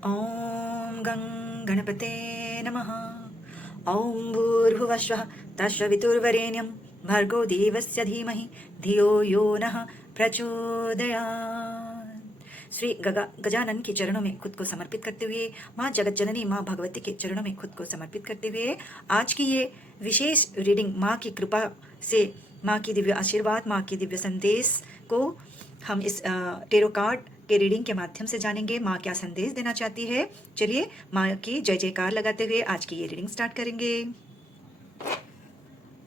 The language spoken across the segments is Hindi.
ॐ गं गणपते नमः। ॐ भूर्भुवस्वः तत्सवितुर्वरेण्यं भर्गो देवस्य धीमहि धियो यो नः प्रचोदयात्। श्री गजानन के चरणों में खुद को समर्पित करते हुए, माँ जगत जननी माँ भगवती के चरणों में खुद को समर्पित करते हुए, आज की ये विशेष रीडिंग माँ की कृपा से, माँ की दिव्य आशीर्वाद, माँ की दिव्य संदेश को हम इस टेरो कार्ड के रीडिंग के माध्यम से जानेंगे माँ क्या संदेश देना चाहती है। चलिए माँ की जय जयकार लगाते हुए आज की ये रीडिंग स्टार्ट करेंगे।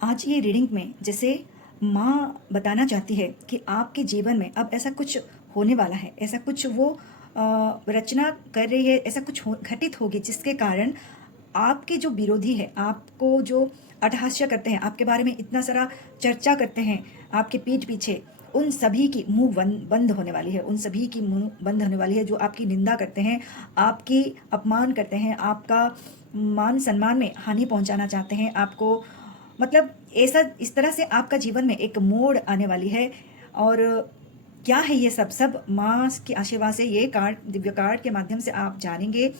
आज ये रीडिंग में जैसे माँ बताना चाहती है कि आपके जीवन में अब ऐसा कुछ होने वाला है, ऐसा कुछ वो रचना कर रही है, ऐसा कुछ घटित होगी जिसके कारण आपके जो विरोधी है, आपको जो अटहास्य करते हैं, आपके बारे में इतना सारा चर्चा करते हैं आपके पीठ पीछे, उन सभी की मुंह बंद होने वाली है, उन सभी की मुंह बंद होने वाली है जो आपकी निंदा करते हैं, आपकी अपमान करते हैं, आपका मान सम्मान में हानि पहुंचाना चाहते हैं, आपको मतलब ऐसा इस तरह से आपका जीवन में एक मोड़ आने वाली है। और क्या है ये सब माँ के आशीर्वाद से ये कार्ड, दिव्य कार्ड के माध्यम से आप जानेंगे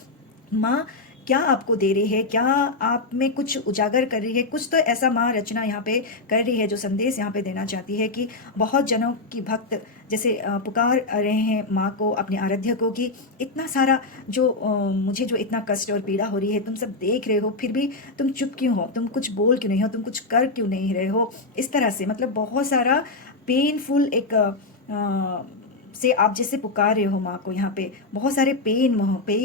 माँ क्या आपको दे रही है, क्या आप में कुछ उजागर कर रही है। कुछ तो ऐसा माँ रचना यहाँ पे कर रही है जो संदेश यहाँ पे देना चाहती है कि बहुत जनों की भक्त जैसे पुकार रहे हैं माँ को, अपने आराध्य को, कि इतना सारा जो मुझे जो इतना कष्ट और पीड़ा हो रही है, तुम सब देख रहे हो, फिर भी तुम चुप क्यों हो, तुम कुछ बोल क्यों नहीं हो, तुम कुछ कर क्यों नहीं रहे हो। इस तरह से मतलब बहुत सारा पेनफुल एक से आप जैसे पुकार रहे हो माँ को। यहाँ पे बहुत सारे पेन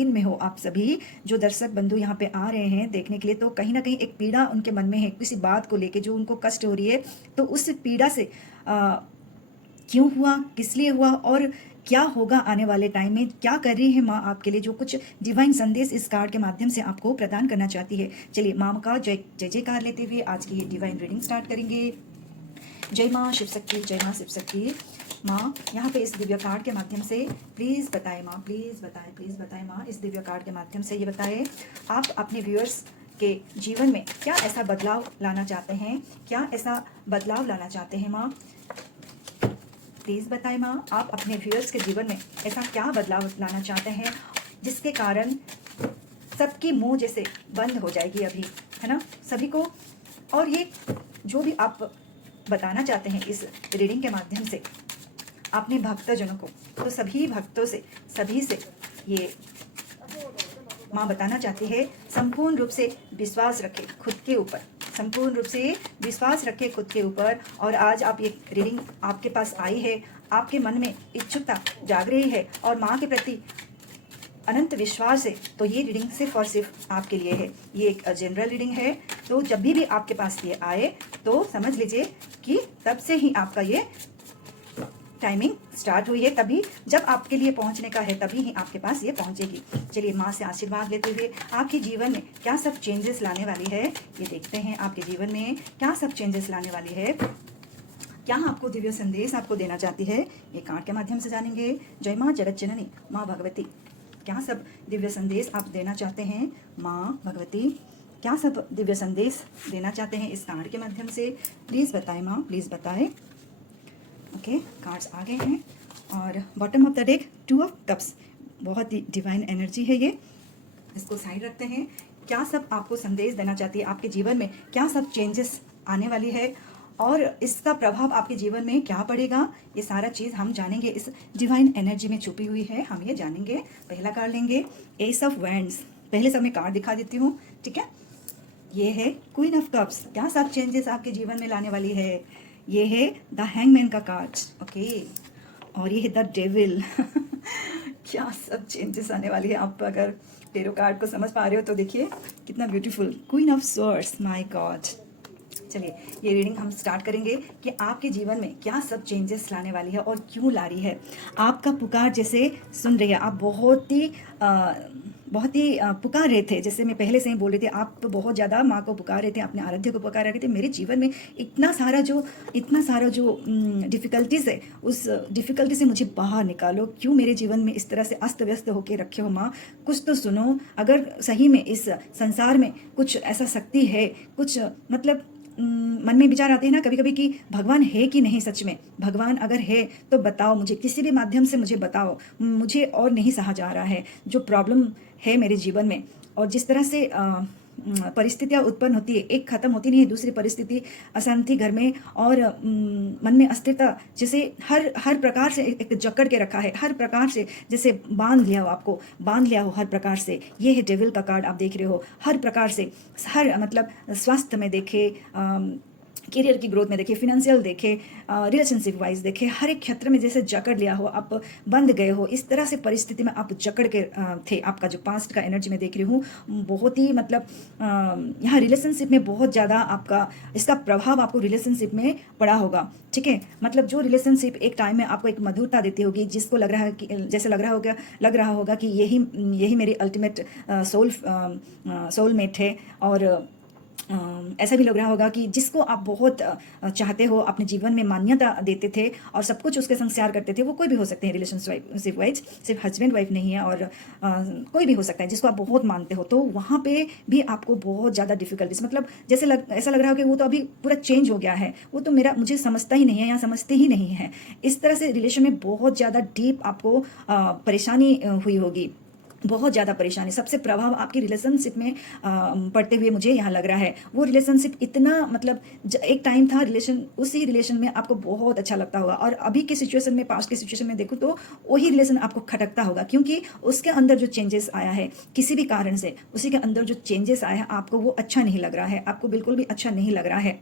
में हो आप सभी जो दर्शक बंधु यहाँ पे आ रहे हैं देखने के लिए, तो कहीं ना कहीं एक पीड़ा उनके मन में है किसी बात को लेके जो उनको कष्ट हो रही है। तो उस पीड़ा से क्यों हुआ, किस लिए हुआ और क्या होगा आने वाले टाइम में, क्या कर रही है माँ आपके लिए, जो कुछ डिवाइन संदेश इस कार्ड के माध्यम से आपको प्रदान करना चाहती है। चलिए माँ का जय जयकार लेते हुए आज की ये डिवाइन रीडिंग स्टार्ट करेंगे। जय माँ शिव शक्ति, जय माँ शिव शक्ति। माँ यहाँ पे इस दिव्य कार्ड के माध्यम से प्लीज़ बताएं माँ, प्लीज़ बताएं माँ, इस दिव्य कार्ड के माध्यम से ये बताएं आप अपने व्यूअर्स के जीवन में क्या ऐसा बदलाव लाना चाहते हैं, क्या ऐसा बदलाव लाना चाहते हैं माँ, प्लीज़ बताएं माँ। आप अपने व्यूअर्स के जीवन में ऐसा क्या बदलाव लाना चाहते हैं जिसके कारण सबकी मुंह जैसे बंद हो जाएगी अभी, है ना, सभी को। और ये जो भी आप बताना चाहते हैं इस रीडिंग के माध्यम से अपने भक्तजनों को, तो सभी भक्तों से, सभी से ये माँ बताना चाहती है संपूर्ण रूप से विश्वास रखें खुद के ऊपर, संपूर्ण रूप से विश्वास रखें खुद के ऊपर। और आज आप ये रीडिंग आपके पास आई है, आपके मन में इच्छुकता जाग रही है और माँ के प्रति अनंत विश्वास है, तो ये रीडिंग सिर्फ और सिर्फ आपके लिए है। ये एक जनरल रीडिंग है, तो जब भी आपके पास ये आए तो समझ लीजिए कि तब से ही आपका ये टाइमिंग स्टार्ट हुई है, तभी जब आपके लिए पहुंचने का है तभी ही आपके पास ये पहुंचेगी। चलिए माँ से आशीर्वाद लेते हुए आपके जीवन में क्या सब चेंजेस लाने वाली है ये देखते हैं। आपके जीवन में क्या सब चेंजेस लाने वाली है, क्या आपको दिव्य संदेश आपको देना चाहती है, ये कार्ड के माध्यम से जानेंगे। जय माँ जगत जननी माँ भगवती, क्या सब दिव्य संदेश आप देना चाहते हैं माँ भगवती, क्या सब दिव्य संदेश देना चाहते हैं इस कार्ड के माध्यम से, प्लीज़ बताएं माँ, प्लीज़ बताएं। ओके, कार्ड्स आ गए हैं और bottom of the deck 2 of cups, बहुत ही डिवाइन एनर्जी है ये। इसको साइड रखते हैं। क्या सब आपको संदेश देना चाहती है, आपके जीवन में क्या सब चेंजेस आने वाली है और इसका प्रभाव आपके जीवन में क्या पड़ेगा, ये सारा चीज़ हम जानेंगे। इस डिवाइन एनर्जी में छुपी हुई है, हम ये जानेंगे। पहला कार्ड लेंगे एस ऑफ वैंड्स, पहले सब मैं कार्ड दिखा देती हूँ, ठीक है। ये है क्वीन ऑफ कप्स, क्या सब चेंजेस आपके जीवन में लाने वाली है। ये है द हैंगमैन का कार्ड, ओके। और ये है द डेविल क्या सब चेंजेस आने वाली है। आप अगर टेरो कार्ड को समझ पा रहे हो तो देखिए कितना beautiful, queen of swords, my God. चलिए ये रीडिंग हम स्टार्ट करेंगे कि आपके जीवन में क्या सब चेंजेस लाने वाली है और क्यों ला रही है। आपका पुकार जैसे सुन रही है, आप बहुत ही पुकार रहे थे, जैसे मैं पहले से ही बोल रही थी, आप तो बहुत ज़्यादा माँ को पुकार रहे थे, अपने आराध्य को पुकार रहे थे। मेरे जीवन में इतना सारा जो डिफ़िकल्टीज़ है, उस डिफ़िकल्टी से मुझे बाहर निकालो, क्यों मेरे जीवन में इस तरह से अस्त व्यस्त होकर रखे हो माँ, कुछ तो सुनो। अगर सही में इस संसार में कुछ ऐसा शक्ति है, कुछ मतलब मन में विचार आते हैं ना कभी कभी कि भगवान है कि नहीं, सच में भगवान अगर है तो बताओ मुझे, किसी भी माध्यम से मुझे बताओ, मुझे और नहीं सहा जा रहा है जो प्रॉब्लम है मेरे जीवन में। और जिस तरह से परिस्थितियाँ उत्पन्न होती है, एक खत्म होती नहीं है दूसरी परिस्थिति, अशांति घर में और मन में अस्थिरता, जैसे हर हर प्रकार से एक जकड़ के रखा है, हर प्रकार से जैसे बांध लिया हो, आपको बांध लिया हो हर प्रकार से। ये है डेविल का कार्ड आप देख रहे हो, हर प्रकार से, हर मतलब स्वास्थ्य में देखे, करियर की ग्रोथ में देखे, फिनेंशियल देखे, रिलेशनशिप वाइज देखे, हर एक क्षेत्र में जैसे जकड़ लिया हो, आप बंद गए हो, इस तरह से परिस्थिति में आप जकड़ के थे। आपका जो पास्ट का एनर्जी में देख रही हूँ, बहुत ही मतलब यहाँ रिलेशनशिप में बहुत ज़्यादा आपका इसका प्रभाव आपको रिलेशनशिप में पड़ा होगा। ठीक है, मतलब जो रिलेशनशिप एक टाइम में आपको एक मधुरता देती होगी, जिसको लग रहा है कि जैसे लग रहा होगा कि यही मेरी अल्टीमेट सोलमेट है, और ऐसा भी लग रहा होगा कि जिसको आप बहुत चाहते हो, अपने जीवन में मान्यता देते थे और सब कुछ उसके संग शेयर करते थे, वो कोई भी हो सकते हैं रिलेशनशिप वाइज, सिर्फ हस्बैंड वाइफ नहीं है, और कोई भी हो सकता है जिसको आप बहुत मानते हो। तो वहाँ पे भी आपको बहुत ज़्यादा डिफिकल्टीज, मतलब जैसे ऐसा लग रहा हो कि वो तो अभी पूरा चेंज हो गया है, वो तो मुझे समझता ही नहीं है या समझते ही नहीं है। इस तरह से रिलेशन में बहुत ज़्यादा डीप आपको परेशानी हुई होगी, बहुत ज़्यादा परेशानी। सबसे प्रभाव आपकी रिलेशनशिप में पड़ते हुए मुझे यहाँ लग रहा है। वो रिलेशनशिप इतना मतलब एक टाइम था उसी रिलेशन में आपको बहुत अच्छा लगता होगा, और अभी के सिचुएशन में, पास्ट के सिचुएशन में देखो तो वही रिलेशन आपको खटकता होगा, क्योंकि उसके अंदर जो चेंजेस आया है किसी भी कारण से, उसी के अंदर जो चेंजेस आया है आपको वो अच्छा नहीं लग रहा है, आपको बिल्कुल भी अच्छा नहीं लग रहा है।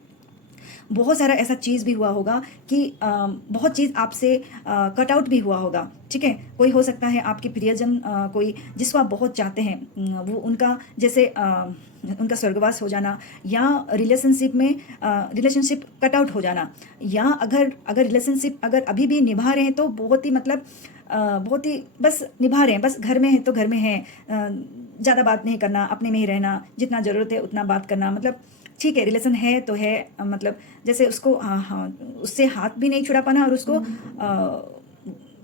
बहुत सारा ऐसा चीज़ भी हुआ होगा कि बहुत चीज़ आपसे कट आउट भी हुआ होगा। ठीक है, कोई हो सकता है आपके प्रियजन, कोई जिसको आप बहुत चाहते हैं, वो उनका जैसे उनका स्वर्गवास हो जाना, या रिलेशनशिप कट आउट हो जाना, या अगर रिलेशनशिप अगर अभी भी निभा रहे हैं तो बहुत ही मतलब बहुत ही बस निभा रहे हैं, बस घर में है तो घर में है, ज़्यादा बात नहीं करना, अपने में ही रहना, जितना ज़रूरत है उतना बात करना, मतलब ठीक है रिलेशन है तो है, मतलब जैसे उसको उससे हाथ भी नहीं छुड़ा पाना, और उसको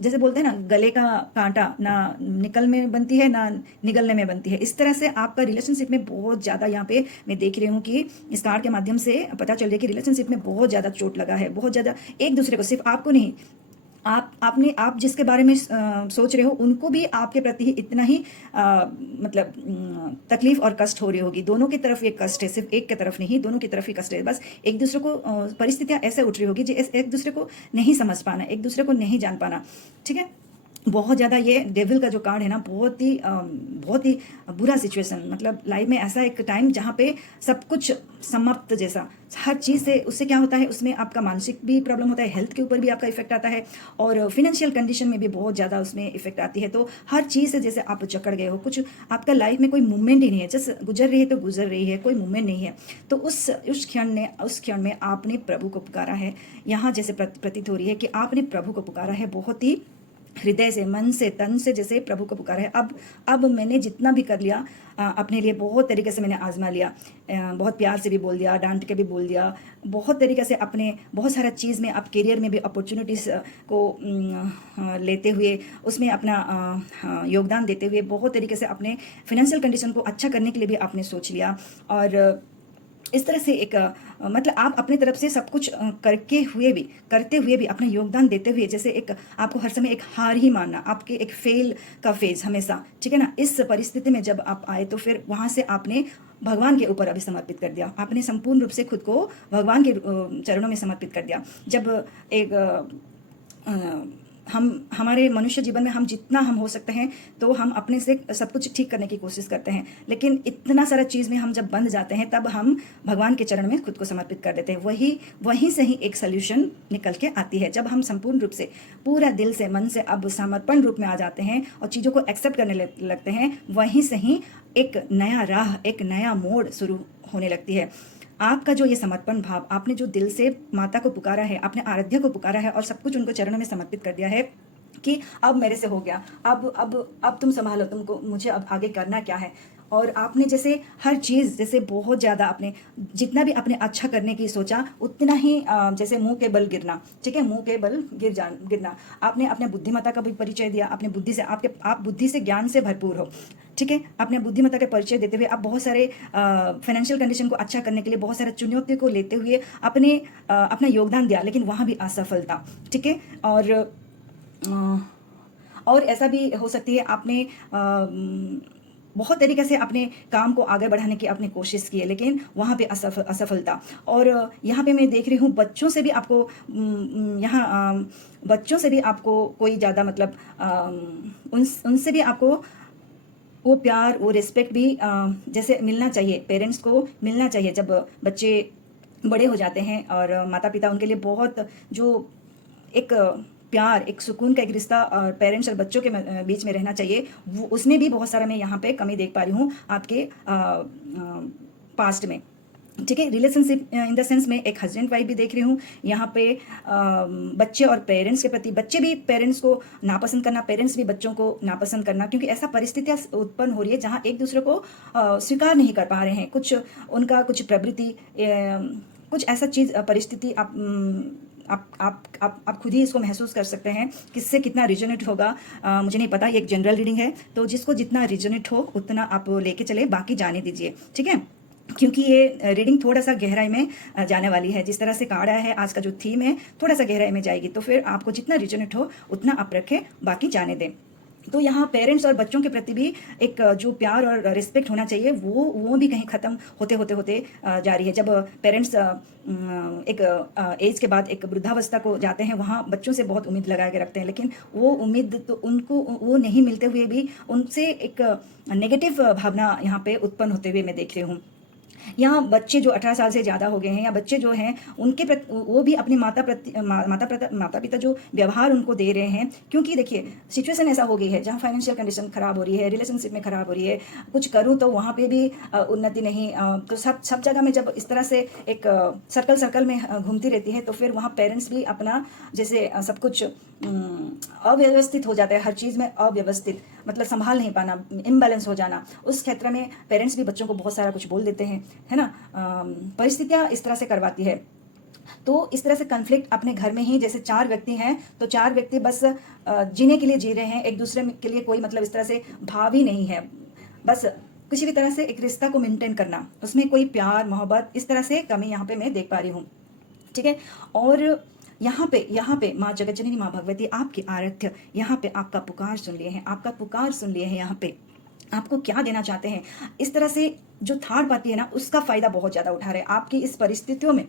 जैसे बोलते हैं ना, गले का कांटा ना निकल में बनती है ना निगलने में बनती है। इस तरह से आपका रिलेशनशिप में बहुत ज़्यादा, यहाँ पे मैं देख रही हूँ कि इस कार्ड के माध्यम से पता चल रहा है कि रिलेशनशिप में बहुत ज़्यादा चोट लगा है, बहुत ज़्यादा एक दूसरे को, सिर्फ आपको नहीं, आप जिसके बारे में सोच रहे हो उनको भी आपके प्रति इतना ही मतलब तकलीफ और कष्ट हो रही होगी। दोनों की तरफ ये कष्ट है, सिर्फ एक की तरफ नहीं, दोनों की तरफ ही कष्ट है। बस एक दूसरे को परिस्थितियां ऐसे उठ रही होगी जो एक दूसरे को नहीं समझ पाना, एक दूसरे को नहीं जान पाना। ठीक है, बहुत ज़्यादा ये डेविल का जो कार्ड है ना, बहुत ही बुरा सिचुएशन, मतलब लाइफ में ऐसा एक टाइम जहाँ पे सब कुछ समाप्त जैसा, हर चीज़ से, उससे क्या होता है, उसमें आपका मानसिक भी प्रॉब्लम होता है, हेल्थ के ऊपर भी आपका इफेक्ट आता है, और फिनेंशियल कंडीशन में भी बहुत ज़्यादा उसमें इफेक्ट आती है। तो हर चीज़ से जैसे आप जकड़ गए हो, कुछ आपका लाइफ में कोई मूवमेंट ही नहीं है, जैसे गुजर रही है तो गुजर रही है, कोई मूवमेंट नहीं है। तो उस क्षण में आपने प्रभु को पुकारा है। यहाँ जैसे प्रतीत हो रही है कि आपने प्रभु को पुकारा है, बहुत ही हृदय से, मन से, तन से जैसे प्रभु को पुकारा है। अब मैंने जितना भी कर लिया अपने लिए, बहुत तरीके से मैंने आजमा लिया, बहुत प्यार से भी बोल दिया, डांट के भी बोल दिया, बहुत तरीके से अपने बहुत सारा चीज़ में, आप करियर में भी अपॉर्चुनिटीज़ को लेते हुए, उसमें अपना योगदान देते हुए, बहुत तरीके से अपने फिनेंशियल कंडीशन को अच्छा करने के लिए भी आपने सोच लिया। और इस तरह से एक मतलब आप अपनी तरफ से सब कुछ करते हुए भी अपना योगदान देते हुए, जैसे एक आपको हर समय एक हार ही मानना, आपके एक फेल का फेज हमेशा, ठीक है ना। इस परिस्थिति में जब आप आए तो फिर वहाँ से आपने भगवान के ऊपर अभी समर्पित कर दिया, आपने संपूर्ण रूप से खुद को भगवान के चरणों में समर्पित कर दिया। जब एक हमारे मनुष्य जीवन में हम जितना हम हो सकते हैं तो हम अपने से सब कुछ ठीक करने की कोशिश करते हैं, लेकिन इतना सारा चीज़ में हम जब बंध जाते हैं तब हम भगवान के चरण में खुद को समर्पित कर देते हैं। वहीं से ही एक सोल्यूशन निकल के आती है, जब हम संपूर्ण रूप से, पूरा दिल से, मन से अब समर्पण रूप में आ जाते हैं और चीज़ों को एक्सेप्ट करने लगते हैं, वहीं से ही एक नया राह, एक नया मोड़ शुरू होने लगती है। आपका जो ये समर्पण भाव, आपने जो दिल से माता को पुकारा है, आपने आराध्या को पुकारा है और सब कुछ उनको चरणों में समर्पित कर दिया है कि अब मेरे से हो गया, अब तुम संभालो, तुमको मुझे अब आगे करना क्या है। और आपने जैसे हर चीज़, जैसे बहुत ज़्यादा आपने जितना भी अपने अच्छा करने की सोचा उतना ही जैसे मुंह के बल गिरना, ठीक है, मुंह के बल गिरना। आपने अपने बुद्धिमत्ता का भी परिचय दिया, अपने बुद्धि से, आप बुद्धि से, ज्ञान से भरपूर हो, ठीक ठीक है। अपने बुद्धिमत्ता के परिचय देते हुए आप बहुत सारे फाइनेंशियल कंडीशन को अच्छा करने के लिए बहुत सारे चुनौतियों को लेते हुए अपना योगदान दिया, लेकिन वहाँ भी असफलता, ठीक है। और ऐसा भी हो सकती है आपने बहुत तरीके से अपने काम को आगे बढ़ाने की आपने कोशिश की है, लेकिन वहाँ पे असफलता। और यहाँ पे मैं देख रही हूँ बच्चों से भी आपको बच्चों से भी आपको कोई ज़्यादा मतलब उनसे भी आपको वो प्यार, वो रिस्पेक्ट भी जैसे मिलना चाहिए, पेरेंट्स को मिलना चाहिए। जब बच्चे बड़े हो जाते हैं और माता पिता उनके लिए बहुत जो एक प्यार, एक सुकून का एक रिश्ता पेरेंट्स और बच्चों के बीच में रहना चाहिए, वो उसमें भी बहुत सारा मैं यहाँ पे कमी देख पा रही हूँ आपके पास्ट में, ठीक है। रिलेशनशिप इन द सेंस में एक हस्बैंड वाइफ भी देख रही हूँ यहाँ पे। बच्चे और पेरेंट्स के प्रति, बच्चे भी पेरेंट्स को नापसंद करना, पेरेंट्स भी बच्चों को नापसंद करना, क्योंकि ऐसा परिस्थितियाँ उत्पन्न हो रही है जहाँ एक दूसरे को स्वीकार नहीं कर पा रहे हैं। कुछ उनका कुछ प्रवृत्ति, कुछ ऐसा चीज़ परिस्थिति आप खुद ही इसको महसूस कर सकते हैं। किससे कितना रिजोनेट होगा मुझे नहीं पता, ये एक जनरल रीडिंग है, तो जिसको जितना रिजोनेट हो उतना आप लेके चले, बाकी जाने दीजिए, ठीक है। क्योंकि ये रीडिंग थोड़ा सा गहराई में जाने वाली है। जिस तरह से कार्ड आया है, आज का जो थीम है थोड़ा सा गहराई में जाएगी, तो फिर आपको जितना रिजोनेट हो उतना आप रखें, बाकी जाने दें। तो यहाँ पेरेंट्स और बच्चों के प्रति भी एक जो प्यार और रिस्पेक्ट होना चाहिए वो भी कहीं ख़त्म होते जा रही है। जब पेरेंट्स एक एज के बाद एक वृद्धावस्था को जाते हैं, वहाँ बच्चों से बहुत उम्मीद लगा के रखते हैं, लेकिन वो उम्मीद तो उनको वो नहीं मिलते हुए भी उनसे एक नेगेटिव भावना यहाँ पे उत्पन्न होते हुए मैं देख रही हूँ। यहाँ बच्चे जो 18 साल से ज़्यादा हो गए हैं, या बच्चे जो हैं उनके वो भी अपने माता पिता जो व्यवहार उनको दे रहे हैं, क्योंकि देखिए सिचुएशन ऐसा हो गई है जहाँ फाइनेंशियल कंडीशन खराब हो रही है, रिलेशनशिप में खराब हो रही है, कुछ करूँ तो वहाँ पे भी उन्नति नहीं। तो सब जगह में जब इस तरह से एक सर्कल में घूमती रहती है, तो फिर वहाँ पेरेंट्स भी अपना जैसे सब कुछ अव्यवस्थित हो जाता है, हर चीज़ में अव्यवस्थित, मतलब संभाल नहीं पाना, इम्बैलेंस हो जाना। उस क्षेत्र में पेरेंट्स भी बच्चों को बहुत सारा कुछ बोल देते हैं, है ना। परिस्थितियाँ इस तरह से करवाती है। तो इस तरह से कन्फ्लिक्ट अपने घर में ही, जैसे 4 व्यक्ति हैं तो 4 व्यक्ति बस जीने के लिए जी रहे हैं, एक दूसरे के लिए कोई मतलब इस तरह से भाव ही नहीं है। बस किसी भी तरह से एक रिश्ता को मेंटेन करना, उसमें कोई प्यार मोहब्बत, इस तरह से कमी यहाँ पे मैं देख पा रही हूँ, ठीक है। और यहाँ पे माँ जगत जननी, माँ भगवती आपकी आराध्य यहाँ पे आपका पुकार सुन लिए हैं, आपका पुकार सुन लिए हैं। यहाँ पे आपको क्या देना चाहते हैं, इस तरह से जो थर्ड पार्टी है ना, उसका फायदा बहुत ज़्यादा उठा रहे हैं आपकी इस परिस्थितियों में।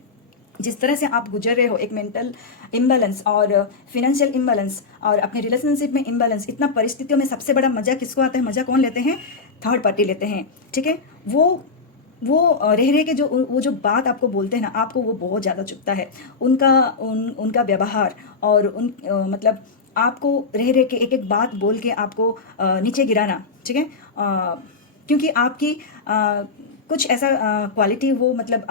जिस तरह से आप गुजर रहे हो, एक मेंटल इम्बैलेंस और फिनेंशियल इम्बैलेंस और अपने रिलेशनशिप में इम्बैलेंस, इतना परिस्थितियों में सबसे बड़ा मजा किसको आता है? मजा कौन लेते हैं? थर्ड पार्टी लेते हैं, ठीक है। वो रह के वो जो बात आपको बोलते हैं ना, आपको वो बहुत ज़्यादा चुभता है। उनका व्यवहार और मतलब आपको रह के एक बात बोल के आपको नीचे गिराना, ठीक है। क्योंकि आपकी कुछ ऐसा क्वालिटी, वो मतलब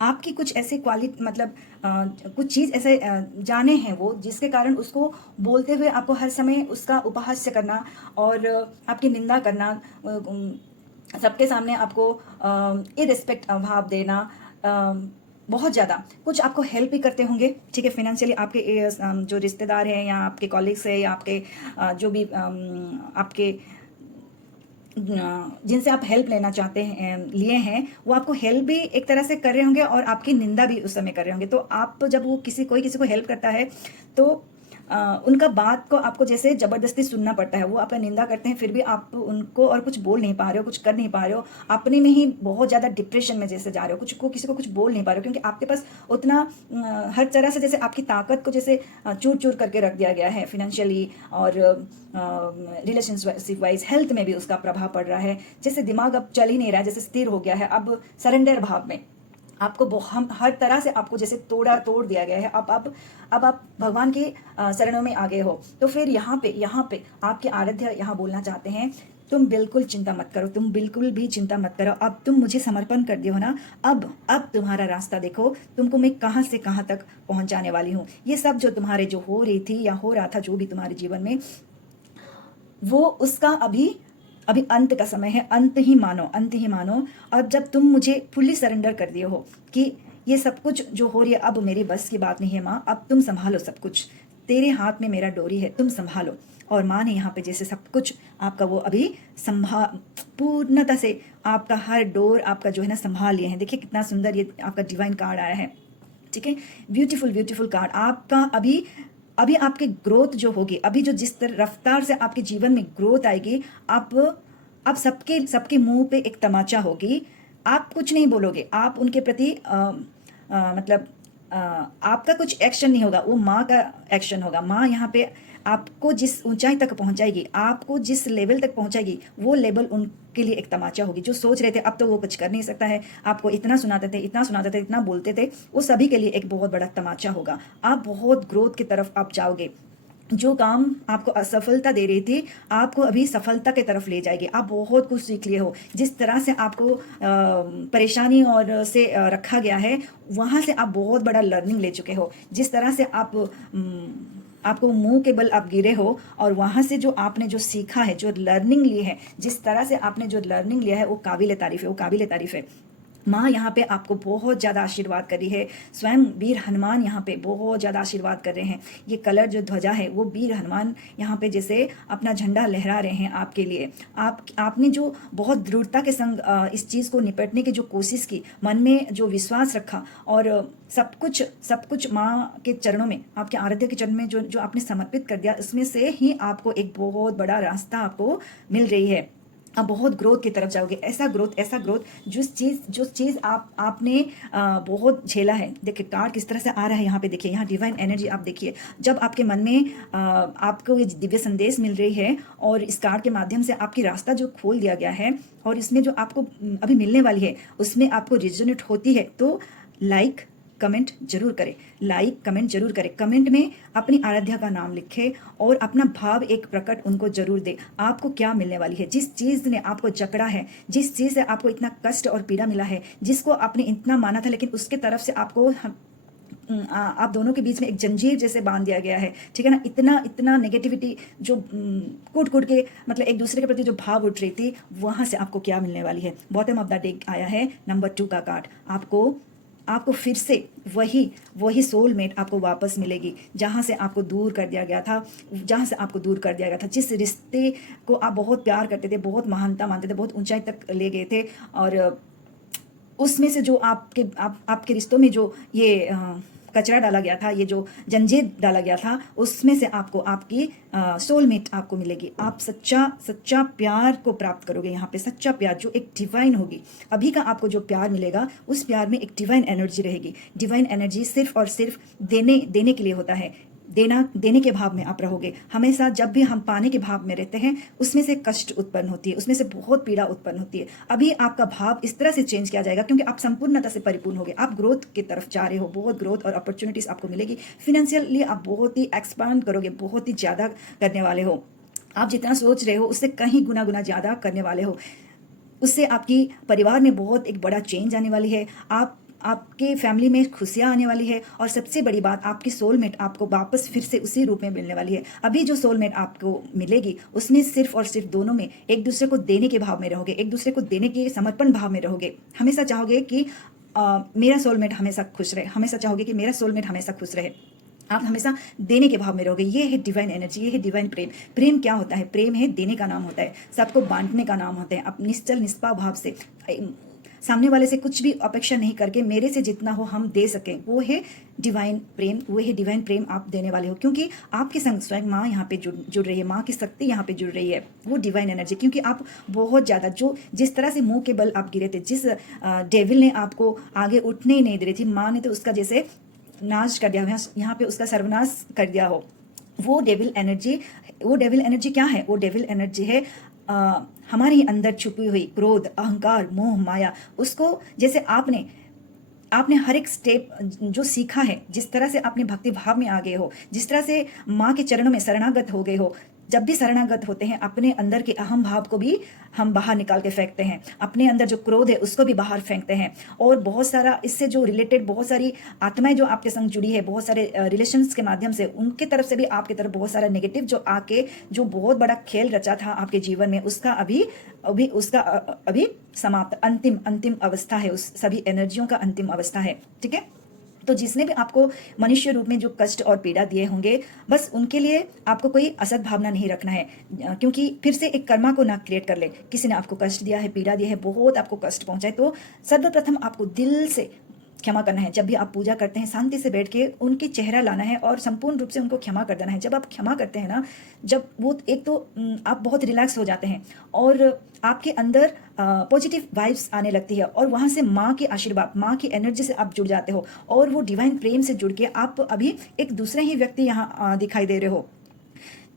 आपकी कुछ ऐसे क्वालिटी, मतलब कुछ चीज़ ऐसे जाने हैं वो, जिसके कारण उसको बोलते हुए आपको हर समय उसका उपहास्य करना और आपकी निंदा करना, सबके सामने आपको इरेस्पेक्ट भाव देना, बहुत ज़्यादा। कुछ आपको हेल्प भी करते होंगे, ठीक है, फाइनेंशियली। आपके जो रिश्तेदार हैं या आपके कॉलीग्स हैं या आपके जो भी आपके जिनसे आप हेल्प लेना चाहते हैं, लिए हैं, वो आपको हेल्प भी एक तरह से कर रहे होंगे और आपकी निंदा भी उस समय कर रहे होंगे। तो आप जब कोई किसी को हेल्प करता है तो उनका बात को आपको जैसे ज़बरदस्ती सुनना पड़ता है। वो आपका निंदा करते हैं, फिर भी आप उनको और कुछ बोल नहीं पा रहे हो, कुछ कर नहीं पा रहे हो, अपने में ही बहुत ज़्यादा डिप्रेशन में जैसे जा रहे हो, किसी को कुछ बोल नहीं पा रहे हो, क्योंकि आपके पास उतना हर तरह से जैसे आपकी ताकत को जैसे चूर चूर करके रख दिया गया है, फिनेंशियली और रिलेशनशिप वाइज, हेल्थ में भी उसका प्रभाव पड़ रहा है। जैसे दिमाग अब चल ही नहीं रहा है, जैसे स्थिर हो गया है, अब सरेंडर भाव में आपको हर तरह से आपको जैसे तोड़ दिया गया है। अब आप भगवान के शरणों में आ गए हो। तो फिर यहाँ पे आपके आराध्य यहाँ बोलना चाहते हैं, तुम बिल्कुल चिंता मत करो, तुम बिल्कुल भी चिंता मत करो। अब तुम मुझे समर्पण कर दियो ना, अब तुम्हारा रास्ता देखो, तुमको मैं कहाँ से कहाँ तक पहुँचाने वाली हूँ। ये सब जो तुम्हारे जो हो रही थी या हो रहा था, जो भी तुम्हारे जीवन में, वो उसका अभी अंत का समय है। अंत ही मानो। अब जब तुम मुझे फुल्ली सरेंडर कर दिए हो कि ये सब कुछ जो हो रही है अब मेरी बस की बात नहीं है माँ, अब तुम संभालो सब कुछ, तेरे हाथ में मेरा डोरी है, तुम संभालो। और माँ ने यहाँ पे जैसे सब कुछ आपका वो अभी पूर्णतः से आपका हर डोर आपका जो है ना संभाल लिए हैं। देखिए कितना सुंदर ये आपका डिवाइन कार्ड आया है, ठीक है। ब्यूटीफुल ब्यूटीफुल कार्ड आपका। अभी अभी आपकी ग्रोथ जो होगी, अभी जो जिस तरह रफ्तार से आपके जीवन में ग्रोथ आएगी, आप सबके सबके मुंह पे एक तमाचा होगी। आप कुछ नहीं बोलोगे, आप उनके प्रति मतलब आपका कुछ एक्शन नहीं होगा, वो माँ का एक्शन होगा। माँ यहाँ पे आपको जिस ऊंचाई तक पहुंचाएगी, आपको जिस लेवल तक पहुंचाएगी, वो लेवल उनके लिए एक तमाचा होगी। जो सोच रहे थे अब तो वो कुछ कर नहीं सकता है, आपको इतना सुनाते थे, इतना सुनाते थे, इतना बोलते थे, वो सभी के लिए एक बहुत बड़ा तमाचा होगा। आप बहुत ग्रोथ की तरफ आप जाओगे। जो काम आपको असफलता दे रही थी, आपको अभी सफलता की तरफ ले जाएगी। आप बहुत कुछ सीख लिए हो। जिस तरह से आपको परेशानी और से रखा गया है, वहाँ से आप बहुत बड़ा लर्निंग ले चुके हो। जिस तरह से आपको मुंह के बल आप गिरे हो, और वहाँ से जो आपने जो सीखा है, जो लर्निंग ली है, जिस तरह से आपने जो लर्निंग लिया है, वो काबिल तारीफ है, वो काबिल तारीफ है। माँ यहाँ पे आपको बहुत ज़्यादा आशीर्वाद कर रही है। स्वयं वीर हनुमान यहाँ पे बहुत ज़्यादा आशीर्वाद कर रहे हैं। ये कलर जो ध्वजा है, वो वीर हनुमान यहाँ पे जैसे अपना झंडा लहरा रहे हैं आपके लिए। आपने जो बहुत दृढ़ता के संग इस चीज़ को निपटने की जो कोशिश की, मन में जो विश्वास रखा, और सब कुछ माँ के चरणों में, आपके आराध्य के चरण में जो आपने समर्पित कर दिया, इसमें से ही आपको एक बहुत बड़ा रास्ता आपको मिल रही है। आप बहुत ग्रोथ की तरफ जाओगे। ऐसा ग्रोथ जो चीज़ आपने बहुत झेला है। देखिए कार्ड किस तरह से आ रहा है यहाँ पे, देखिए यहाँ डिवाइन एनर्जी आप देखिए। जब आपके मन में आपको ये दिव्य संदेश मिल रही है, और इस कार्ड के माध्यम से आपकी रास्ता जो खोल दिया गया है, और इसमें जो आपको अभी मिलने वाली है, उसमें आपको रिजोनेट होती है, तो लाइक कमेंट जरूर करें, लाइक कमेंट जरूर करें। कमेंट में अपनी आराध्या का नाम लिखें और अपना भाव एक प्रकट उनको जरूर दे। आपको क्या मिलने वाली है, जिस चीज़ ने आपको जकड़ा है, जिस चीज़ से आपको इतना कष्ट और पीड़ा मिला है, जिसको आपने इतना माना था, लेकिन उसके तरफ से आपको आप दोनों के बीच में एक जंजीर जैसे बांध दिया गया है, ठीक है ना। इतना नेगेटिविटी जो कूट कूट के मतलब एक दूसरे के प्रति जो भाव उठ रही थी, वहाँ से आपको क्या मिलने वाली है। बॉटम ऑफ द डेक आया है नंबर 2 का कार्ड। आपको फिर से वही सोलमेट आपको वापस मिलेगी, जहाँ से आपको दूर कर दिया गया था, जिस रिश्ते को आप बहुत प्यार करते थे, बहुत महानता मानते थे, बहुत ऊंचाई तक ले गए थे, और उसमें से जो आपके रिश्तों में जो ये कचरा डाला गया था, ये जो जंजीर डाला गया था, उसमें से आपको आपकी सोलमेट आपको मिलेगी। आप सच्चा प्यार को प्राप्त करोगे। यहाँ पे सच्चा प्यार जो एक डिवाइन होगी। अभी का आपको जो प्यार मिलेगा, उस प्यार में एक डिवाइन एनर्जी रहेगी। डिवाइन एनर्जी सिर्फ और सिर्फ देने के लिए होता है। देने के भाव में आप रहोगे हमेशा। जब भी हम पाने के भाव में रहते हैं, उसमें से कष्ट उत्पन्न होती है, उसमें से बहुत पीड़ा उत्पन्न होती है। अभी आपका भाव इस तरह से चेंज किया जाएगा, क्योंकि आप संपूर्णता से परिपूर्ण होगे। आप ग्रोथ की तरफ जा रहे हो, बहुत ग्रोथ और अपॉर्चुनिटीज आपको मिलेगी। फिनेंशियली आप बहुत ही एक्सपांड करोगे, बहुत ही ज़्यादा करने वाले हो। आप जितना सोच रहे हो उससे कहीं गुना ज़्यादा करने वाले हो। उससे आपकी परिवार में बहुत एक बड़ा चेंज आने वाली है। आपके फैमिली में खुशियाँ आने वाली है, और सबसे बड़ी बात, आपकी सोलमेट आपको वापस फिर से उसी रूप में मिलने वाली है। अभी जो सोलमेट आपको मिलेगी, उसमें सिर्फ और सिर्फ दोनों में एक दूसरे को देने के भाव में रहोगे, एक दूसरे को देने के समर्पण भाव में रहोगे। हमेशा चाहोगे कि मेरा सोलमेट हमेशा खुश रहे, हमेशा चाहोगे कि मेरा सोलमेट हमेशा खुश रहे। आप हमेशा देने के भाव में रहोगे। ये है डिवाइन एनर्जी, ये है डिवाइन प्रेम। प्रेम क्या होता है? प्रेम है देने का नाम होता है, सबको बांटने का नाम होता है। आप निश्चल निष्पाव भाव से, सामने वाले से कुछ भी अपेक्षा नहीं करके, मेरे से जितना हो हम दे सकें, वो है डिवाइन प्रेम। वो है डिवाइन प्रेम आप देने वाले हो, क्योंकि आपके संग स्वयं माँ यहाँ पे जुड़ रही है, माँ की शक्ति यहाँ पे जुड़ रही है, वो डिवाइन एनर्जी। क्योंकि आप बहुत ज़्यादा जिस तरह से मुंह के बल आप गिरे थे, जिस डेविल ने आपको आगे उठने ही नहीं दे रही थी, माँ ने तो उसका जैसे नाश कर दिया, यहाँ पे उसका सर्वनाश कर दिया हो। वो डेविल एनर्जी क्या है? वो डेविल एनर्जी है हमारे अंदर छुपी हुई क्रोध, अहंकार, मोह, माया। उसको जैसे आपने हर एक स्टेप जो सीखा है, जिस तरह से आपने भक्ति भाव में आ गए हो, जिस तरह से माँ के चरणों में शरणागत हो गए हो। जब भी शरणागत होते हैं, अपने अंदर के अहम भाव को भी हम बाहर निकाल के फेंकते हैं, अपने अंदर जो क्रोध है उसको भी बाहर फेंकते हैं। और बहुत सारा इससे जो रिलेटेड बहुत सारी आत्माएं जो आपके संग जुड़ी है, बहुत सारे रिलेशंस के माध्यम से, उनके तरफ से भी आपकी तरफ बहुत सारा नेगेटिव जो आके जो बहुत बड़ा खेल रचा था आपके जीवन में, उसका अभी समाप्त अंतिम अवस्था है। उस सभी एनर्जियों का अंतिम अवस्था है, ठीक है। तो जिसने भी आपको मनुष्य रूप में जो कष्ट और पीड़ा दिए होंगे, बस उनके लिए आपको कोई असद भावना नहीं रखना है, क्योंकि फिर से एक कर्मा को ना क्रिएट कर ले। किसी ने आपको कष्ट दिया है, पीड़ा दिया है, बहुत आपको कष्ट पहुंचा है, तो सर्वप्रथम आपको दिल से क्षमा करना है। जब भी आप पूजा करते हैं, शांति से बैठ के उनकी चेहरा लाना है और संपूर्ण रूप से उनको क्षमा कर देना है। जब आप क्षमा करते हैं ना, जब वो एक तो आप बहुत रिलैक्स हो जाते हैं और आपके अंदर पॉजिटिव वाइब्स आने लगती है, और वहाँ से माँ के आशीर्वाद, माँ की एनर्जी से आप जुड़ जाते हो, और वो डिवाइन प्रेम से जुड़ के आप अभी एक दूसरे ही व्यक्ति यहाँ दिखाई दे रहे हो,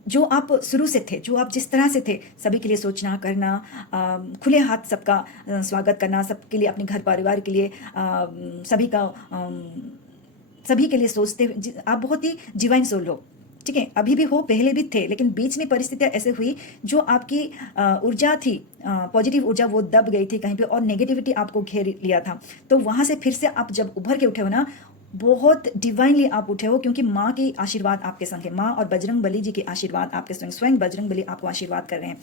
जो आप शुरू से थे, जो आप जिस तरह से थे। सभी के लिए सोचना, करना, खुले हाथ सबका स्वागत करना, सबके लिए, अपने घर परिवार के लिए, सभी का सभी के लिए सोचते आप बहुत ही डिवाइन सोल हो। ठीक है, अभी भी हो, पहले भी थे, लेकिन बीच में परिस्थितियाँ ऐसे हुई जो आपकी ऊर्जा थी, पॉजिटिव ऊर्जा, वो दब गई थी कहीं पे, और नेगेटिविटी आपको घेर लिया था। तो वहाँ से फिर से आप जब उभर के उठे हो ना, बहुत डिवाइनली आप उठे हो, क्योंकि माँ की आशीर्वाद आपके संग है। माँ और बजरंग बली जी के आशीर्वाद आपके संग, स्वयं बजरंग बली आपको आशीर्वाद कर रहे हैं।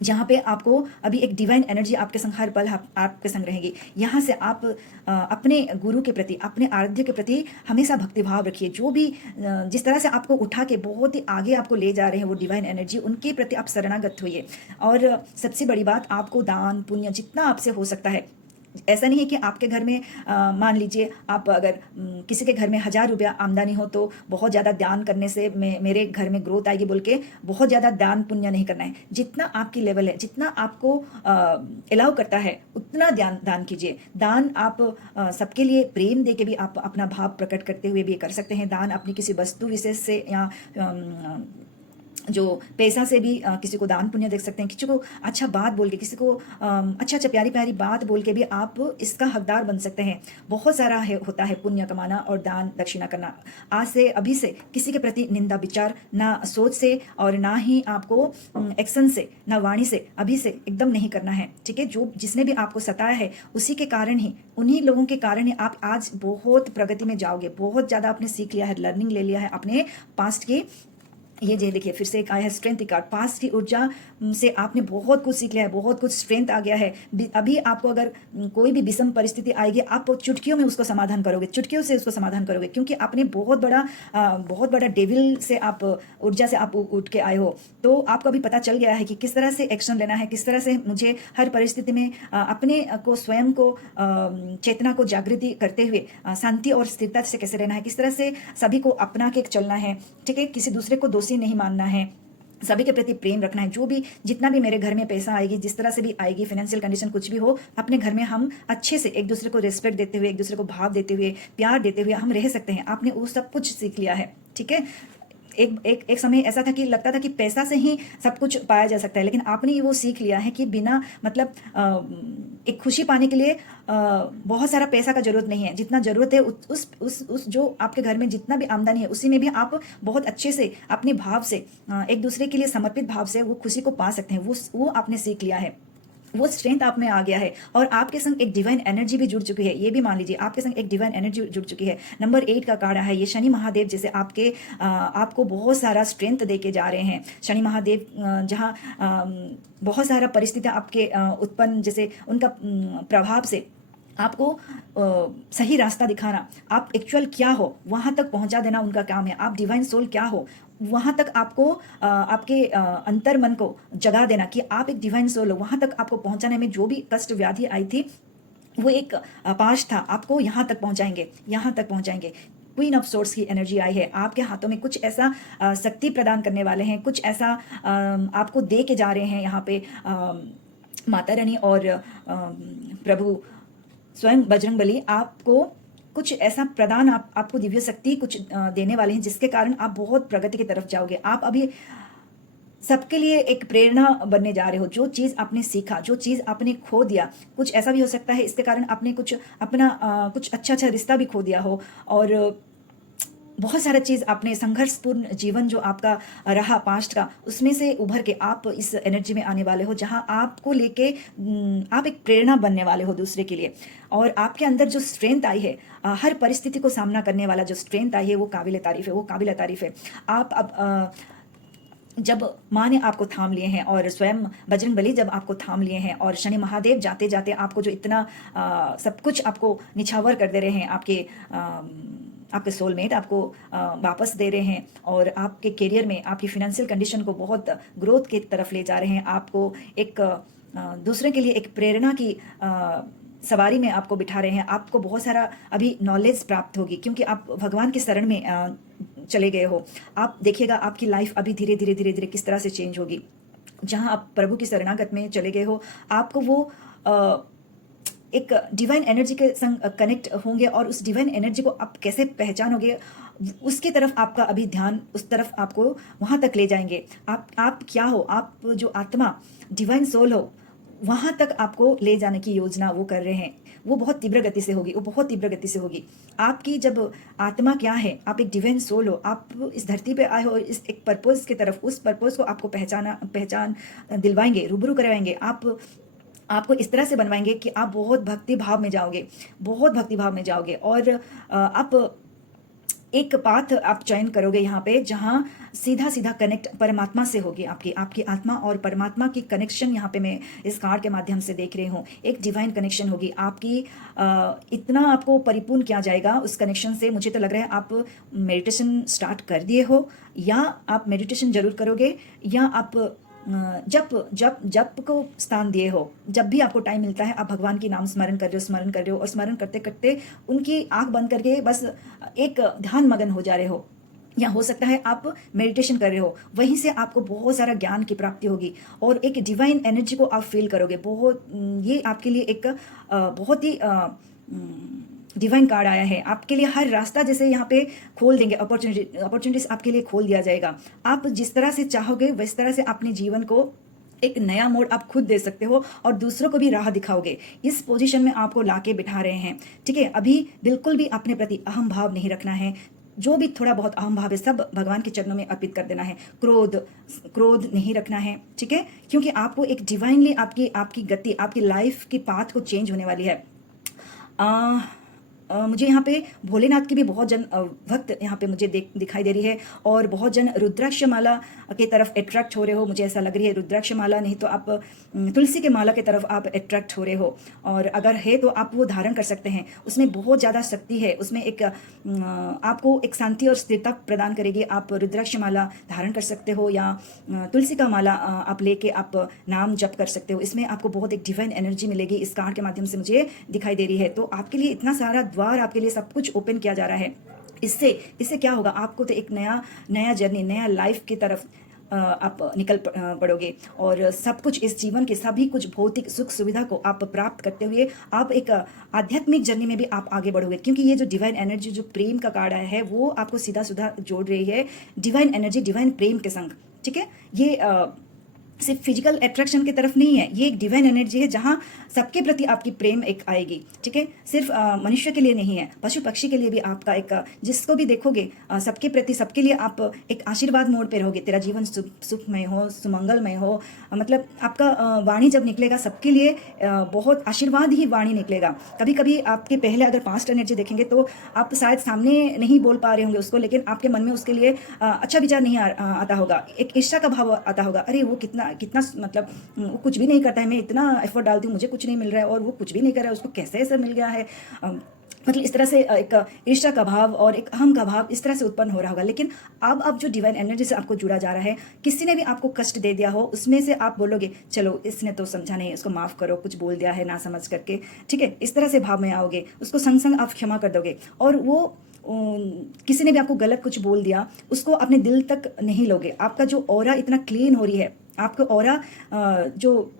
जहाँ पे आपको अभी एक डिवाइन एनर्जी आपके संग हर पल आपके संग रहेगी। यहाँ से आप अपने गुरु के प्रति, अपने आराध्य के प्रति हमेशा भक्तिभाव रखिए। जो भी जिस तरह से आपको उठा के बहुत ही आगे आपको ले जा रहे हैं वो डिवाइन एनर्जी, उनके प्रति आप शरणागत होइए। और सबसे बड़ी बात, आपको दान पुण्य जितना आपसे हो सकता है, ऐसा नहीं है कि आपके घर में मान लीजिए आप अगर किसी के घर में 1000 रुपया आमदनी हो तो बहुत ज़्यादा दान करने से मेरे घर में ग्रोथ आएगी बोल के बहुत ज़्यादा दान पुण्य नहीं करना है। जितना आपकी लेवल है, जितना आपको अलाउ करता है, उतना दान कीजिए। दान आप सबके लिए प्रेम दे के भी आप अपना भाव प्रकट करते हुए भी कर सकते हैं। दान अपनी किसी वस्तु विशेष से या जो पैसा से भी किसी को दान पुण्य दे सकते हैं। किसी को अच्छा बात बोल के, किसी को अच्छा प्यारी प्यारी बात बोल के भी आप इसका हकदार बन सकते हैं। बहुत सारा होता है पुण्य कमाना और दान दक्षिणा करना। आज से, अभी से किसी के प्रति निंदा विचार ना सोच से, और ना ही आपको एक्शन से, ना वाणी से, अभी से एकदम नहीं करना है। ठीक है, जो जिसने भी आपको सताया है, उसी के कारण ही, उन्हीं लोगों के कारण ही आप आज बहुत प्रगति में जाओगे। बहुत ज़्यादा आपने सीख लिया है, लर्निंग ले लिया है अपने पास्ट की। ये देखिए, फिर से एक आया है स्ट्रेंथ कार्ड। पास्ट की ऊर्जा से आपने बहुत कुछ सीख लिया है, बहुत कुछ स्ट्रेंथ आ गया है। अभी आपको अगर कोई भी विषम परिस्थिति आएगी, आप चुटकियों में उसको समाधान करोगे, चुटकियों से उसको समाधान करोगे, क्योंकि आपने बहुत बड़ा डेविल से आप ऊर्जा से आप उठ के आए हो। तो आपको अभी पता चल गया है कि किस तरह से एक्शन लेना है, किस तरह से मुझे हर परिस्थिति में अपने को, स्वयं को, चेतना को जागृति करते हुए शांति और स्थिरता से कैसे रहना है, किस तरह से सभी को अपना के चलना है। ठीक है, किसी दूसरे को दोषी नहीं मानना है, सभी के प्रति प्रेम रखना है। जो भी, जितना भी मेरे घर में पैसा आएगी, जिस तरह से भी आएगी, फाइनेंशियल कंडीशन कुछ भी हो, अपने घर में हम अच्छे से एक दूसरे को रिस्पेक्ट देते हुए, एक दूसरे को भाव देते हुए, प्यार देते हुए हम रह सकते हैं। आपने वो सब कुछ सीख लिया है। ठीक है, एक समय ऐसा था कि लगता था कि पैसा से ही सब कुछ पाया जा सकता है, लेकिन आपने वो सीख लिया है कि बिना मतलब एक खुशी पाने के लिए बहुत सारा पैसा का जरूरत नहीं है। जितना जरूरत है उस जो आपके घर में जितना भी आमदनी है, उसी में भी आप बहुत अच्छे से अपने भाव से, एक दूसरे के लिए समर्पित भाव से वो खुशी को पा सकते हैं। वो आपने सीख लिया है, वो स्ट्रेंथ आप में आ गया है, और आपके संग एक डिवाइन एनर्जी भी जुड़ चुकी है। ये भी मान लीजिए, आपके संग एक डिवाइन एनर्जी जुड़ चुकी है। नंबर 8 का कार्ड है, ये शनि महादेव जैसे आपको बहुत सारा स्ट्रेंथ दे के जा रहे हैं। शनि महादेव जहाँ बहुत सारा परिस्थितियाँ आपके उत्पन्न, जैसे उनका प्रभाव से आपको सही रास्ता दिखाना, आप एक्चुअल क्या हो वहाँ तक पहुँचा देना उनका काम है। आप डिवाइन सोल क्या हो वहाँ तक आपको आपके अंतर मन को जगा देना कि आप एक डिवाइन सोल हो। वहाँ तक आपको पहुँचाने में जो भी कष्ट व्याधि आई थी, वो एक पाश था, आपको यहाँ तक पहुँचाएंगे, यहाँ तक पहुँचाएंगे। क्वीन ऑफ सोर्स की एनर्जी आई है, आपके हाथों में कुछ ऐसा शक्ति प्रदान करने वाले हैं, कुछ ऐसा आपको दे के जा रहे हैं यहाँ पे माता रानी और प्रभु स्वयं बजरंग बली आपको कुछ ऐसा प्रदान, आपको दिव्य शक्ति कुछ देने वाले हैं, जिसके कारण आप बहुत प्रगति की तरफ जाओगे। आप अभी सबके लिए एक प्रेरणा बनने जा रहे हो। जो चीज़ आपने सीखा, जो चीज़ आपने खो दिया, कुछ ऐसा भी हो सकता है इसके कारण आपने कुछ अपना कुछ अच्छा रिश्ता भी खो दिया हो, और बहुत सारा चीज़ आपने, संघर्षपूर्ण जीवन जो आपका रहा पास्ट का, उसमें से उभर के आप इस एनर्जी में आने वाले हो, जहां आपको लेके आप एक प्रेरणा बनने वाले हो दूसरे के लिए। और आपके अंदर जो स्ट्रेंथ आई है, हर परिस्थिति को सामना करने वाला जो स्ट्रेंथ आई है, वो काबिल तारीफ है, वो काबिल तारीफ है। आप अब जब माँ ने आपको थाम लिए हैं और स्वयं बजरंगबली जब आपको थाम लिए हैं और शनि महादेव जाते जाते आपको जो इतना सब कुछ आपको निछावर कर दे रहे हैं, आपके सोलमेट आपको वापस दे रहे हैं और आपके करियर में आपकी फिनेंशियल कंडीशन को बहुत ग्रोथ की तरफ ले जा रहे हैं, आपको एक दूसरे के लिए एक प्रेरणा की सवारी में आपको बिठा रहे हैं। आपको बहुत सारा अभी नॉलेज प्राप्त होगी क्योंकि आप भगवान की शरण में चले गए हो। आप देखिएगा आपकी लाइफ अभी धीरे धीरे धीरे धीरे किस तरह से चेंज होगी। जहां आप प्रभु की शरणागत में चले गए हो, आपको वो एक डिवाइन एनर्जी के संग कनेक्ट होंगे और उस डिवाइन एनर्जी को आप कैसे पहचानोगे, उसकी तरफ आपका अभी ध्यान, उस तरफ आपको वहां तक ले जाएंगे। आप क्या हो, आप जो आत्मा डिवाइन सोल हो, वहां तक आपको ले जाने की योजना वो कर रहे हैं। वो बहुत तीव्र गति से होगी, वो बहुत तीव्र गति से होगी। आपकी जब आत्मा क्या है, आप एक डिवाइन सोल हो, आप इस धरती पे आए हो इस एक पर्पस की तरफ, उस पर्पस को आपको पहचान दिलवाएंगे, रूबरू करवाएंगे। आपको इस तरह से बनवाएंगे कि आप बहुत भक्ति भाव में जाओगे, बहुत भक्ति भाव में जाओगे और आप एक पाथ आप चयन करोगे यहाँ पे जहाँ सीधा सीधा कनेक्ट परमात्मा से होगी। आपकी आत्मा और परमात्मा की कनेक्शन यहाँ पे मैं इस कार्ड के माध्यम से देख रही हूँ। एक डिवाइन कनेक्शन होगी आपकी, इतना आपको परिपूर्ण किया जाएगा उस कनेक्शन से। मुझे तो लग रहा है आप मेडिटेशन स्टार्ट कर दिए हो, या आप मेडिटेशन जरूर करोगे, या आप जप को स्थान दिए हो। जब भी आपको टाइम मिलता है आप भगवान की नाम स्मरण कर रहे हो और स्मरण करते करते उनकी आंख बंद करके बस एक ध्यान मगन हो जा रहे हो, या हो सकता है आप मेडिटेशन कर रहे हो। वहीं से आपको बहुत सारा ज्ञान की प्राप्ति होगी और एक डिवाइन एनर्जी को आप फील करोगे। बहुत ये आपके लिए एक बहुत ही डिवाइन कार्ड आया है। आपके लिए हर रास्ता जैसे यहाँ पे खोल देंगे, अपॉर्चुनिटीज आपके लिए खोल दिया जाएगा। आप जिस तरह से चाहोगे वैस तरह से अपने जीवन को एक नया मोड़ आप खुद दे सकते हो और दूसरों को भी राह दिखाओगे। इस पोजीशन में आपको लाके बिठा रहे हैं, ठीक है। अभी बिल्कुल भी अपने प्रति अहम भाव नहीं रखना है। जो भी थोड़ा बहुत अहम भाव है सब भगवान के चरणों में अर्पित कर देना है। क्रोध नहीं रखना है, ठीक है, क्योंकि आपको एक डिवाइनली आपकी गति, आपकी लाइफ की पाथ को चेंज होने वाली है। मुझे यहाँ पे भोलेनाथ की भी बहुत जन भक्त यहाँ पे मुझे दिखाई दे रही है और बहुत जन रुद्राक्ष माला के तरफ अट्रैक्ट हो रहे हो। मुझे ऐसा लग रही है रुद्राक्ष माला नहीं तो आप तुलसी के माला के तरफ आप अट्रैक्ट हो रहे हो, और अगर है तो आप वो धारण कर सकते हैं। उसमें बहुत ज़्यादा शक्ति है, उसमें एक आपको एक शांति और स्थिरता प्रदान करेगी। आप रुद्राक्ष माला धारण कर सकते हो या तुलसी का माला आप लेके आप नाम जप कर सकते हो। इसमें आपको बहुत एक डिवाइन एनर्जी मिलेगी, इस कार्ड के माध्यम से मुझे दिखाई दे रही है। तो आपके लिए इतना सारा द्वार, आपके लिए सब कुछ ओपन किया जा रहा है। इससे क्या होगा, आपको तो एक नया जर्नी, नया लाइफ की तरफ आप निकल पड़ोगे और सब कुछ इस जीवन के सभी कुछ भौतिक सुख सुविधा को आप प्राप्त करते हुए आप एक आध्यात्मिक जर्नी में भी आप आगे बढ़ोगे। क्योंकि ये जो डिवाइन एनर्जी, जो प्रेम का कार्ड आया है, वो आपको सीधा सीधा जोड़ रही है डिवाइन एनर्जी, डिवाइन प्रेम के संग, ठीक है। ये सिर्फ फिजिकल अट्रैक्शन की तरफ नहीं है, ये एक डिवाइन एनर्जी है जहाँ सबके प्रति आपकी प्रेम एक आएगी, ठीक है। सिर्फ मनुष्य के लिए नहीं है, पशु पक्षी के लिए भी आपका एक, जिसको भी देखोगे सबके प्रति, सबके लिए आप एक आशीर्वाद मोड पे रहोगे। तेरा जीवन सुखमय हो, सुमंगलमय हो, मतलब आपका वाणी जब निकलेगा सबके लिए बहुत आशीर्वाद ही वाणी निकलेगा। कभी कभी आपके पहले अगर पास्ट एनर्जी देखेंगे तो आप शायद सामने नहीं बोल पा रहे होंगे उसको, लेकिन आपके मन में उसके लिए अच्छा विचार नहीं आता होगा, एक ईर्ष्या का भाव आता होगा। अरे वो कितना मतलब कुछ भी नहीं करता है, मैं इतना एफर्ट डालती हूँ, मुझे कुछ नहीं मिल रहा है, और वो कुछ भी नहीं कर रहा है, उसको कैसे ऐसा मिल गया है। मतलब इस तरह से एक ईर्ष्या का भाव और एक अहम का भाव इस तरह से उत्पन्न हो रहा होगा। लेकिन अब जो डिवाइन एनर्जी से आपको जुड़ा जा रहा है, किसी ने भी आपको कष्ट दे दिया हो, उसमें से आप बोलोगे चलो इसने तो समझा नहीं, इसको माफ करो, कुछ बोल दिया है ना समझ करके, ठीक है। इस तरह से भाव में आओगे, उसको संग संग आप क्षमा कर दोगे। और वो किसी ने भी आपको गलत कुछ बोल दिया, उसको अपने दिल तक नहीं लोगे। आपका जो ऑरा इतना क्लीन हो रही है, आपका ऑरा जो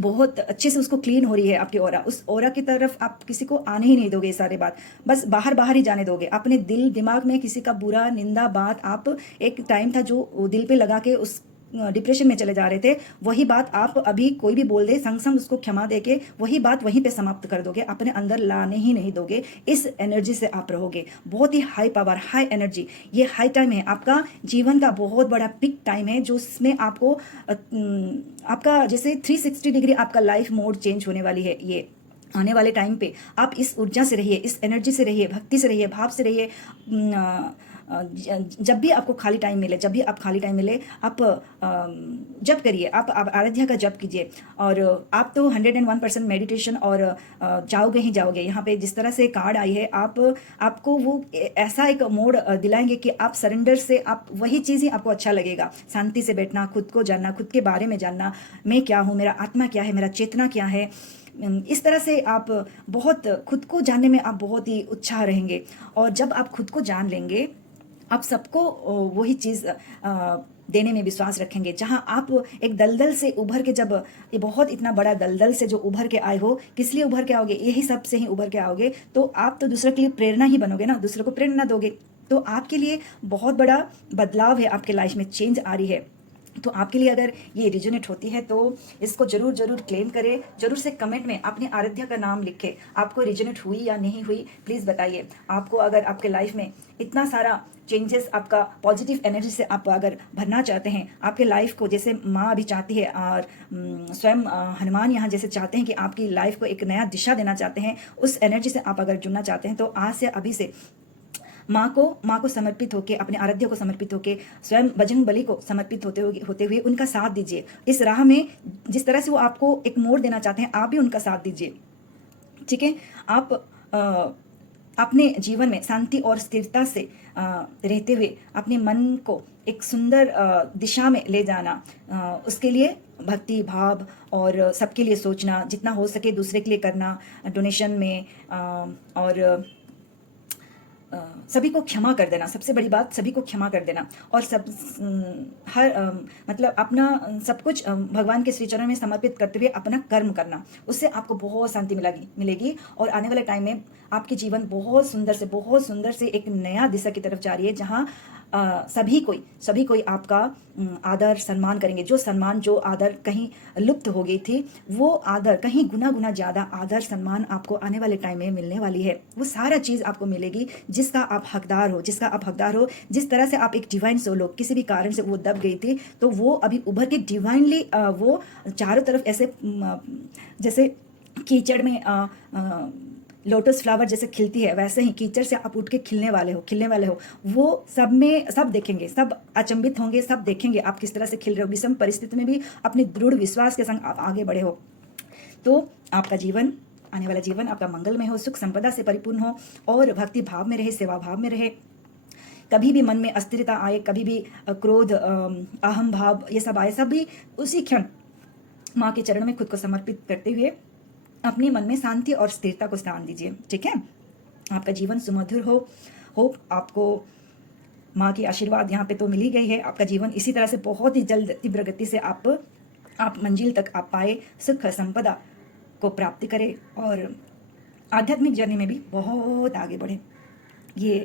बहुत अच्छे से उसको क्लीन हो रही है आपकी ऑरा, उस ऑरा की तरफ आप किसी को आने ही नहीं दोगे। ये सारे बात बस बाहर बाहर ही जाने दोगे। अपने दिल दिमाग में किसी का बुरा निंदा बात, आप एक टाइम था जो दिल पे लगा के उस डिप्रेशन में चले जा रहे थे, वही बात आप अभी कोई भी बोल दे, संग संग उसको क्षमा देके वही बात वहीं पे समाप्त कर दोगे, अपने अंदर लाने ही नहीं दोगे। इस एनर्जी से आप रहोगे, बहुत ही हाई पावर, हाई एनर्जी। ये हाई टाइम है, आपका जीवन का बहुत बड़ा पिक टाइम है, जो इसमें आपको आपका जैसे 360 डिग्री आपका लाइफ मोड चेंज होने वाली है। ये आने वाले टाइम पे आप इस ऊर्जा से रहिए, इस एनर्जी से रहिए, भक्ति से रहिए, भाव से रहिए, जब भी आपको खाली टाइम मिले, जब भी आप खाली टाइम मिले, आप जप करिए, आप आराध्या का जप कीजिए। और आप तो 101% मेडिटेशन और जाओगे ही जाओगे। यहाँ पे जिस तरह से कार्ड आई है, आपको वो ऐसा एक मोड दिलाएंगे कि आप सरेंडर से, आप वही चीज़ ही आपको अच्छा लगेगा। शांति से बैठना, खुद को जानना, खुद के बारे में जानना, मैं क्या हूँ, मेरा आत्मा क्या है, मेरा चेतना क्या है। इस तरह से आप बहुत खुद को जानने में आप बहुत ही उत्साह रहेंगे। और जब आप खुद को जान लेंगे, आप सबको वही चीज़ देने में विश्वास रखेंगे। जहां आप एक दलदल से उभर के, जब ये बहुत इतना बड़ा दलदल से जो उभर के आए हो, किस लिए उभर के आओगे, यही सब से ही उभर के आओगे, तो आप तो दूसरे के लिए प्रेरणा ही बनोगे ना, दूसरे को प्रेरणा दोगे। तो आपके लिए बहुत बड़ा बदलाव है, आपके लाइफ में चेंज आ रही है। तो आपके लिए अगर ये रिजोनेट होती है तो इसको जरूर जरूर क्लेम करें। जरूर से कमेंट में अपनी आराध्या का नाम लिखें। आपको रिजोनेट हुई या नहीं हुई, प्लीज़ बताइए। आपको अगर आपके लाइफ में इतना सारा चेंजेस, आपका पॉजिटिव एनर्जी से आप अगर भरना चाहते हैं आपके लाइफ को, जैसे माँ अभी चाहती है और स्वयं हनुमान यहाँ जैसे चाहते हैं कि आपकी लाइफ को एक नया दिशा देना चाहते हैं, उस एनर्जी से आप अगर जुड़ना चाहते हैं तो आज से, अभी से माँ को समर्पित होके, अपने आराध्य को समर्पित होके, स्वयं बजरंग बली को समर्पित होते हुए उनका साथ दीजिए। इस राह में जिस तरह से वो आपको एक मोड़ देना चाहते हैं, आप भी उनका साथ दीजिए। ठीक है। आप अपने जीवन में शांति और स्थिरता से रहते हुए अपने मन को एक सुंदर दिशा में ले जाना, उसके लिए भक्ति भाव और सबके लिए सोचना, जितना हो सके दूसरे के लिए करना, डोनेशन में, और सभी को क्षमा कर देना। सबसे बड़ी बात, सभी को क्षमा कर देना। और मतलब अपना सब कुछ भगवान के श्री चरण में समर्पित करते हुए अपना कर्म करना, उससे आपको बहुत शांति मिलेगी। और आने वाले टाइम में आपकी जीवन बहुत सुंदर से एक नया दिशा की तरफ जा रही है, जहाँ सभी कोई आपका आदर सम्मान करेंगे। जो सम्मान, जो आदर कहीं लुप्त हो गई थी, वो आदर कहीं गुना ज़्यादा आदर सम्मान आपको आने वाले टाइम में मिलने वाली है। वो सारा चीज़ आपको मिलेगी जिसका आप हकदार हो। जिस तरह से आप एक डिवाइन सोल हो, किसी भी कारण से वो दब गई थी, तो वो अभी उभर के डिवाइनली वो चारों तरफ ऐसे जैसे कीचड़ में लोटस फ्लावर जैसे खिलती है, वैसे ही कीचड़ से आप उठ के खिलने वाले हो। वो सब देखेंगे, सब अचंभित होंगे, सब देखेंगे आप किस तरह से खिल रहे हो। विषम परिस्थिति में भी अपने दृढ़ विश्वास के संग आप आगे बढ़े हो। तो आपका जीवन, आने वाला जीवन आपका मंगलमय हो, सुख संपदा से परिपूर्ण हो, और भक्ति भाव में रहे, सेवा भाव में रहे। कभी भी मन में अस्थिरता आए, कभी भी क्रोध, अहम भाव, ये सब आए, सब भी उसी क्षण माँ के चरण में खुद को समर्पित करते हुए अपने मन में शांति और स्थिरता को स्थान दीजिए। ठीक है। आपका जीवन सुमधुर हो। आपको माँ की आशीर्वाद यहाँ पे तो मिल ही गई है। आपका जीवन इसी तरह से बहुत ही जल्द तीव्र गति से आप मंजिल तक आप पाए, सुख संपदा को प्राप्ति करें, और आध्यात्मिक जर्नी में भी बहुत आगे बढ़े। ये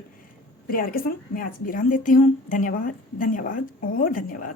प्रेयर के संग मैं आज विराम देती हूँ। धन्यवाद और धन्यवाद।